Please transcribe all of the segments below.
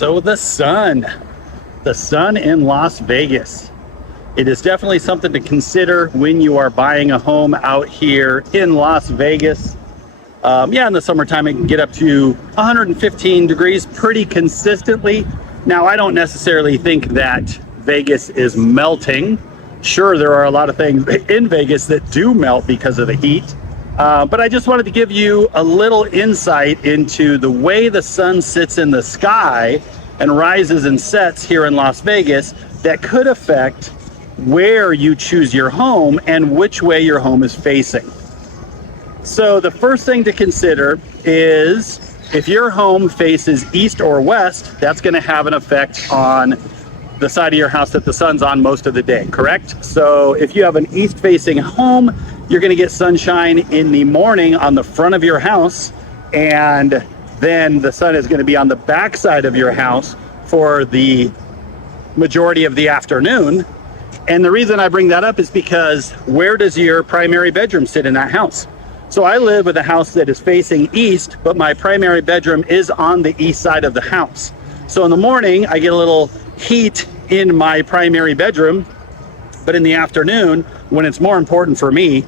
So the sun in Las Vegas. It is definitely something to consider when you are buying a home out here in Las Vegas. Yeah, in the summertime it can get up to 115 degrees pretty consistently. Now, I don't necessarily think that Vegas is melting. Sure, there are a lot of things in Vegas that do melt because of the heat. But I just wanted to give you a little insight into the way the sun sits in the sky and rises and sets here in Las Vegas that could affect where you choose your home and which way your home is facing. So the first thing to consider is if your home faces east or west, that's going to have an effect on the side of your house that the sun's on most of the day, correct? So if you have an east facing home, you're going to get sunshine in the morning on the front of your house, and then the sun is going to be on the back side of your house for the majority of the afternoon. And the reason I bring that up is because where does your primary bedroom sit in that house? So I live with a house that is facing east, but my primary bedroom is on the east side of the house. So in the morning, I get a little heat in my primary bedroom, but in the afternoon, when it's more important for me,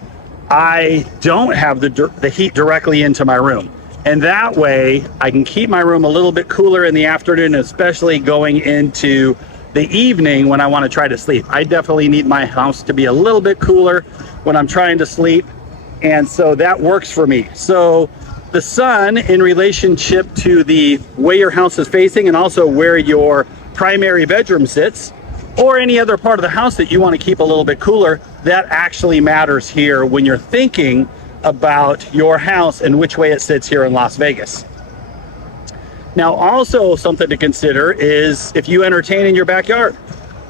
I don't have the heat directly into my room. And that way, I can keep my room a little bit cooler in the afternoon, especially going into the evening when I want to try to sleep. I definitely need my house to be a little bit cooler when I'm trying to sleep. And so that works for me. So the sun in relationship to the way your house is facing and also where your primary bedroom sits or any other part of the house that you want to keep a little bit cooler, that actually matters here when you're thinking about your house and which way it sits here in Las Vegas. Now, also something to consider is if you entertain in your backyard.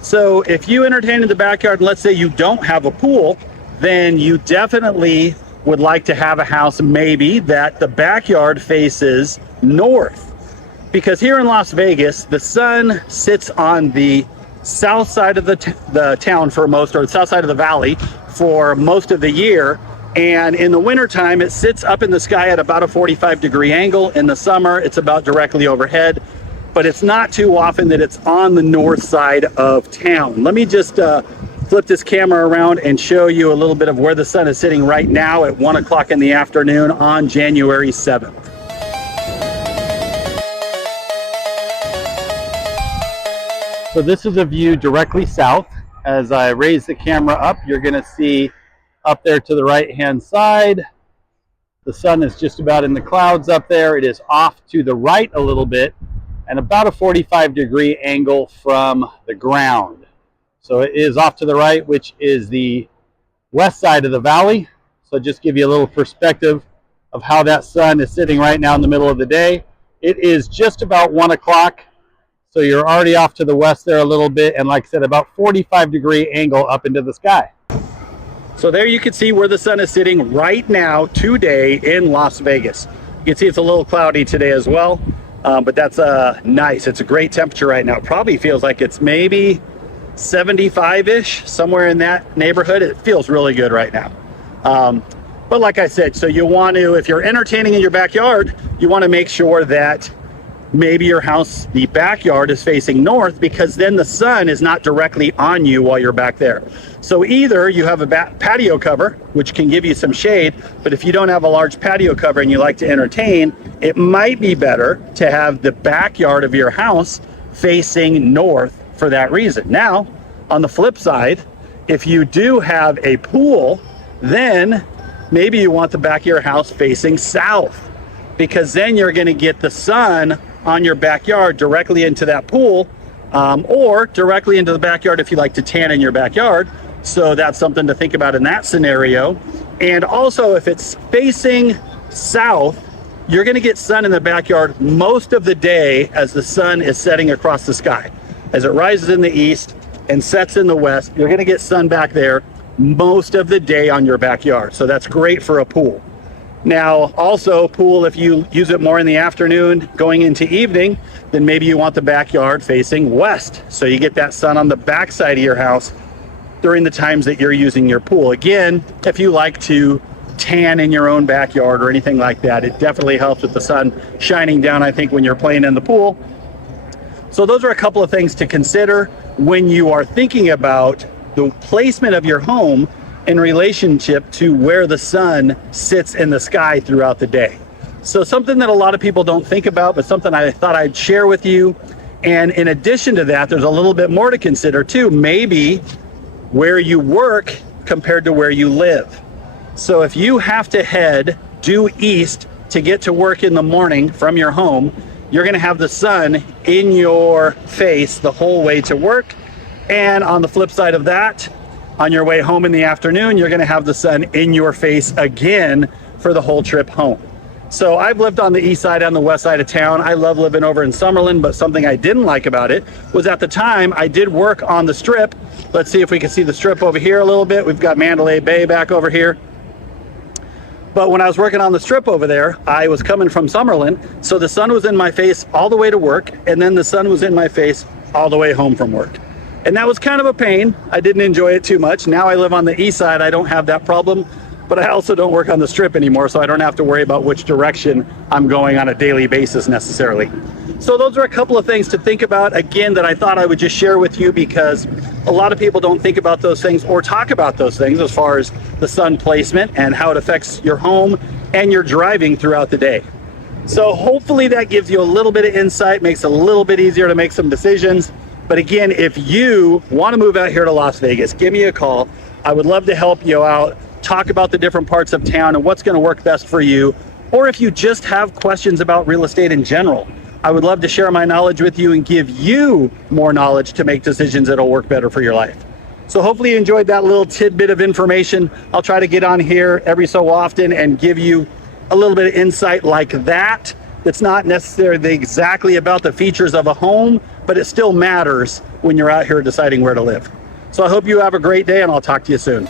So if you entertain in the backyard, and let's say you don't have a pool, then you definitely would like to have a house maybe that the backyard faces north. Because here in Las Vegas, the sun sits on the south side of the town for most, or the south side of the valley for most of the year. And in the wintertime, it sits up in the sky at about a 45-degree angle. In the summer, it's about directly overhead. But it's not too often that it's on the north side of town. Let me just flip this camera around and show you a little bit of where the sun is sitting right now at 1 o'clock in the afternoon on January 7th. So this is a view directly south. As I raise the camera up, you're going to see up there to the right-hand side, the sun is just about in the clouds up there. It is off to the right a little bit and about a 45-degree angle from the ground. So it is off to the right, which is the west side of the valley. So just give you a little perspective of how that sun is sitting right now in the middle of the day. It is just about 1 o'clock. So you're already off to the west there a little bit, and like I said, about 45-degree angle up into the sky. So there you can see where the sun is sitting right now today in Las Vegas. You can see it's a little cloudy today as well, but that's nice. It's a great temperature right now. It probably feels like it's maybe 75-ish, somewhere in that neighborhood. It feels really good right now. But like I said, so you want to, if you're entertaining in your backyard, you want to make sure that maybe your house, the backyard is facing north, because then the sun is not directly on you while you're back there. So either you have a patio cover, which can give you some shade, but if you don't have a large patio cover and you like to entertain, it might be better to have the backyard of your house facing north for that reason. Now, on the flip side, if you do have a pool, then maybe you want the back of your house facing south, because then you're going to get the sun on your backyard directly into that pool, or directly into the backyard if you like to tan in your backyard. So that's something to think about in that scenario. And also, if it's facing south, you're going to get sun in the backyard most of the day as the sun is setting across the sky. As it rises in the east and sets in the west, you're going to get sun back there most of the day on your backyard. So that's great for a pool. Now, also pool, if you use it more in the afternoon going into evening, then maybe you want the backyard facing west. So you get that sun on the back side of your house during the times that you're using your pool. Again, if you like to tan in your own backyard or anything like that, it definitely helps with the sun shining down, I think, when you're playing in the pool. So those are a couple of things to consider when you are thinking about the placement of your home in relationship to where the sun sits in the sky throughout the day. So something that a lot of people don't think about, but something I thought I'd share with you. And in addition to that, there's a little bit more to consider too. Maybe where you work compared to where you live. So if you have to head due east to get to work in the morning from your home, you're going to have the sun in your face the whole way to work. And on the flip side of that, on your way home in the afternoon, you're going to have the sun in your face again for the whole trip home. So I've lived on the east side and the west side of town. I love living over in Summerlin, but something I didn't like about it was at the time I did work on the strip. Let's see if we can see the strip over here a little bit. We've got Mandalay Bay back over here. But when I was working on the strip over there, I was coming from Summerlin, so the sun was in my face all the way to work, and then the sun was in my face all the way home from work. And that was kind of a pain. I didn't enjoy it too much. Now I live on the east side, I don't have that problem, but I also don't work on the strip anymore, so I don't have to worry about which direction I'm going on a daily basis necessarily. So those are a couple of things to think about, again, that I thought I would just share with you, because a lot of people don't think about those things or talk about those things as far as the sun placement and how it affects your home and your driving throughout the day. So hopefully that gives you a little bit of insight, makes it a little bit easier to make some decisions. But again, if you want to move out here to Las Vegas, give me a call. I would love to help you out, talk about the different parts of town and what's going to work best for you. Or if you just have questions about real estate in general, I would love to share my knowledge with you and give you more knowledge to make decisions that'll work better for your life. So hopefully you enjoyed that little tidbit of information. I'll try to get on here every so often and give you a little bit of insight like that. It's not necessarily exactly about the features of a home, but it still matters when you're out here deciding where to live. So I hope you have a great day, and I'll talk to you soon.